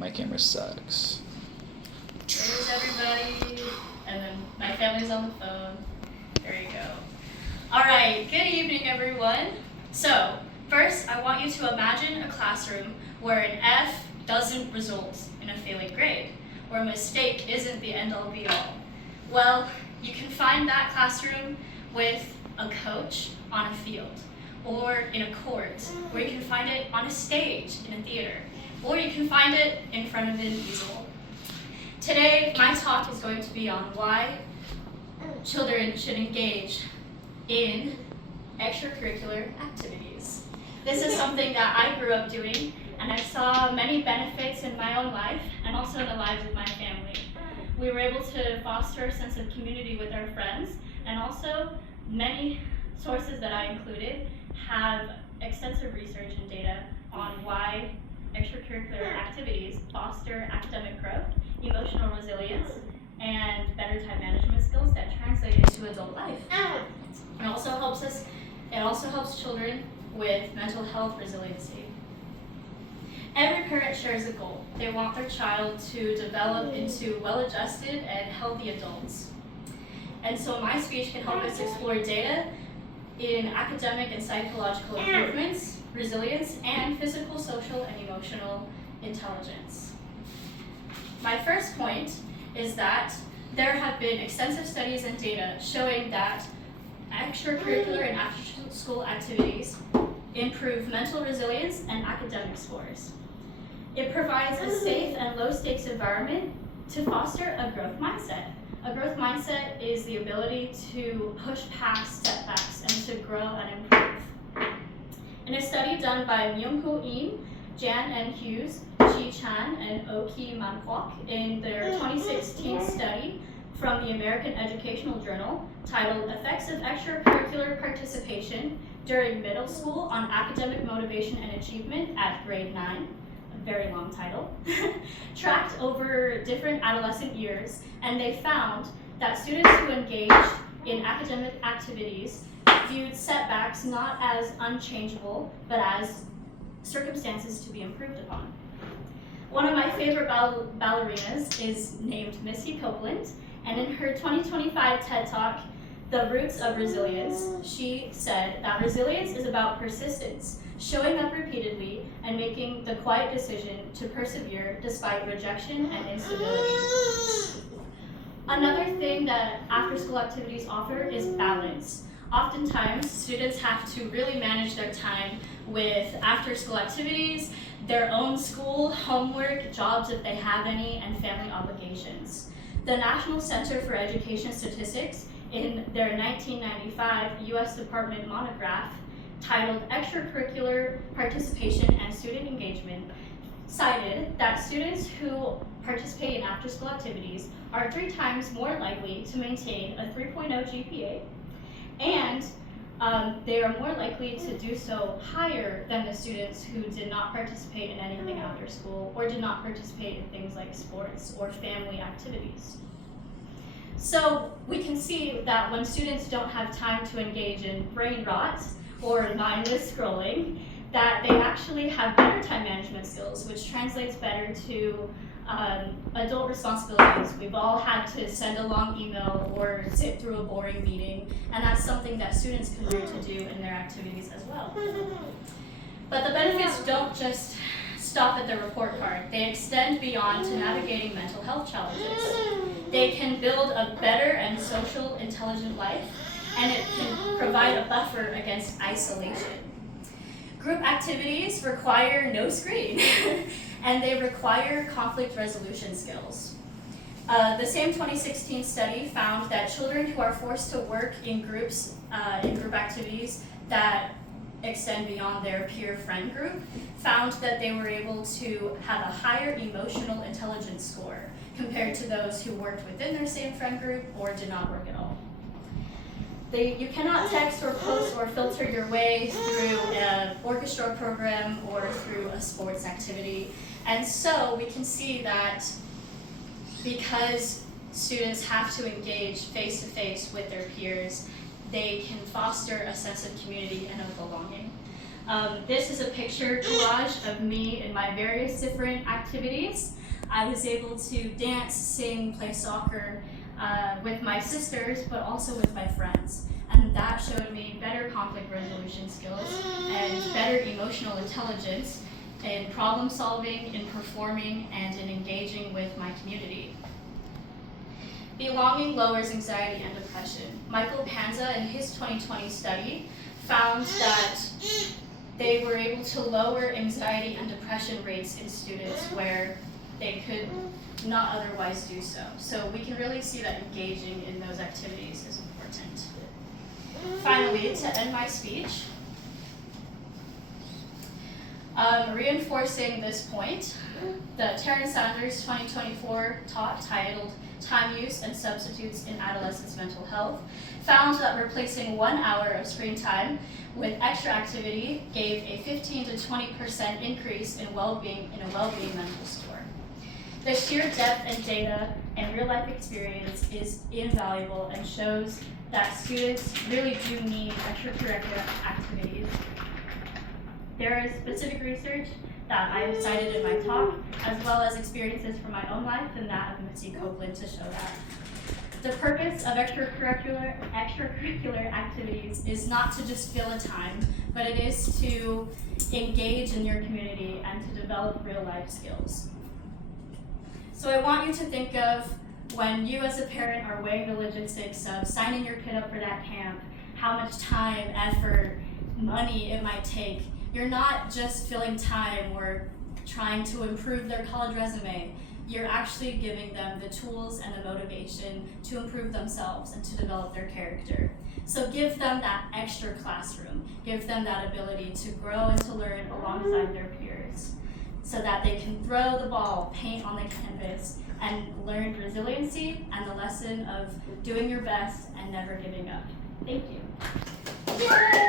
my camera sucks. There's everybody, and then my family's on the phone. There you go. All right, good evening, everyone. So, first, I want you to imagine a classroom where an F doesn't result in a failing grade, where a mistake isn't the end-all be-all. Well, you can find that classroom with a coach on a field, or in a court, or you can find it on a stage in a theater, or you can find it in front of an easel. Today, my talk is going to be on why children should engage in extracurricular activities. This is something that I grew up doing, and I saw many benefits in my own life and also in the lives of my family. We were able to foster a sense of community with our friends, and also many sources that I included have extensive research and data on why extracurricular activities foster academic growth, emotional resilience, and better time management skills that translate into adult life. It also helps children with mental health resiliency. Every parent shares a goal. They want their child to develop into well-adjusted and healthy adults. And so my speech can help us explore data in academic and psychological improvements, resilience, and physical, social, and emotional intelligence. My first point is that there have been extensive studies and data showing that extracurricular and after-school activities improve mental resilience and academic scores. It provides a safe and low-stakes environment to foster a growth mindset. A growth mindset is the ability to push past setbacks and to grow and improve. In a study done by Myung-Ho Im, Jan N. Hughes, Chi Chan, and Oki Man-kwok in their 2016 study from the American Educational Journal titled Effects of Extracurricular Participation During Middle School on Academic Motivation and Achievement at Grade 9, a very long title, tracked over different adolescent years, and they found that students who engaged in academic activities viewed setbacks not as unchangeable, but as circumstances to be improved upon. One of my favorite ballerinas is named Missy Copeland, and in her 2025 TED Talk, The Roots of Resilience, she said that resilience is about persistence, showing up repeatedly and making the quiet decision to persevere despite rejection and instability. Another thing that after-school activities offer is balance. Oftentimes, students have to really manage their time with after-school activities, their own school, homework, jobs if they have any, and family obligations. The National Center for Education Statistics, in their 1995 U.S. Department monograph titled Extracurricular Participation and Student Engagement, cited that students who participate in after-school activities are 3 times more likely to maintain a 3.0 GPA, and they are more likely to do so higher than the students who did not participate in anything after school or did not participate in things like sports or family activities. So we can see that when students don't have time to engage in brain rot or mindless scrolling, that they actually have better time management skills, which translates better to adult responsibilities. We've all had to send a long email or sit through a boring meeting, and that's something that students can learn to do in their activities as well. But the benefits don't just stop at the report card. They extend beyond to navigating mental health challenges. They can build a better and social intelligent life, and it can provide a buffer against isolation. Group activities require no screen, and they require conflict resolution skills. The same 2016 study found that children who are forced to work in groups, in group activities that extend beyond their peer friend group, found that they were able to have a higher emotional intelligence score compared to those who worked within their same friend group or did not work at all. You cannot text or post or filter your way through an orchestra program or through a sports activity. And so we can see that because students have to engage face-to-face with their peers, they can foster a sense of community and of belonging. This is a picture collage of me in my various different activities. I was able to dance, sing, play soccer with my sisters, but also with my friends. And that showed me better conflict resolution skills and better emotional intelligence in problem solving, in performing, and in engaging with my community. Belonging lowers anxiety and depression. Michael Panza, in his 2020 study, found that they were able to lower anxiety and depression rates in students where they could not otherwise do so. So we can really see that engaging in those activities is important. Finally, to end my speech, reinforcing this point, the Terence Sanders 2024 talk titled Time Use and Substitutes in Adolescents' Mental Health found that replacing 1 hour of screen time with extra activity gave a 15 to 20% increase in well-being in a well-being mental score. The sheer depth and data and real-life experience is invaluable and shows that students really do need extracurricular activities. There is specific research that I have cited in my talk, as well as experiences from my own life and that of Mitzi Copeland to show that. The purpose of extracurricular activities is not to just fill a time, but it is to engage in your community and to develop real-life skills. So I want you to think of when you as a parent are weighing the logistics of signing your kid up for that camp, how much time, effort, money it might take. You're not just filling time or trying to improve their college resume. You're actually giving them the tools and the motivation to improve themselves and to develop their character. So give them that extra classroom. Give them that ability to grow and to learn alongside their peers so that they can throw the ball, paint on the canvas, and learn resiliency and the lesson of doing your best and never giving up. Thank you.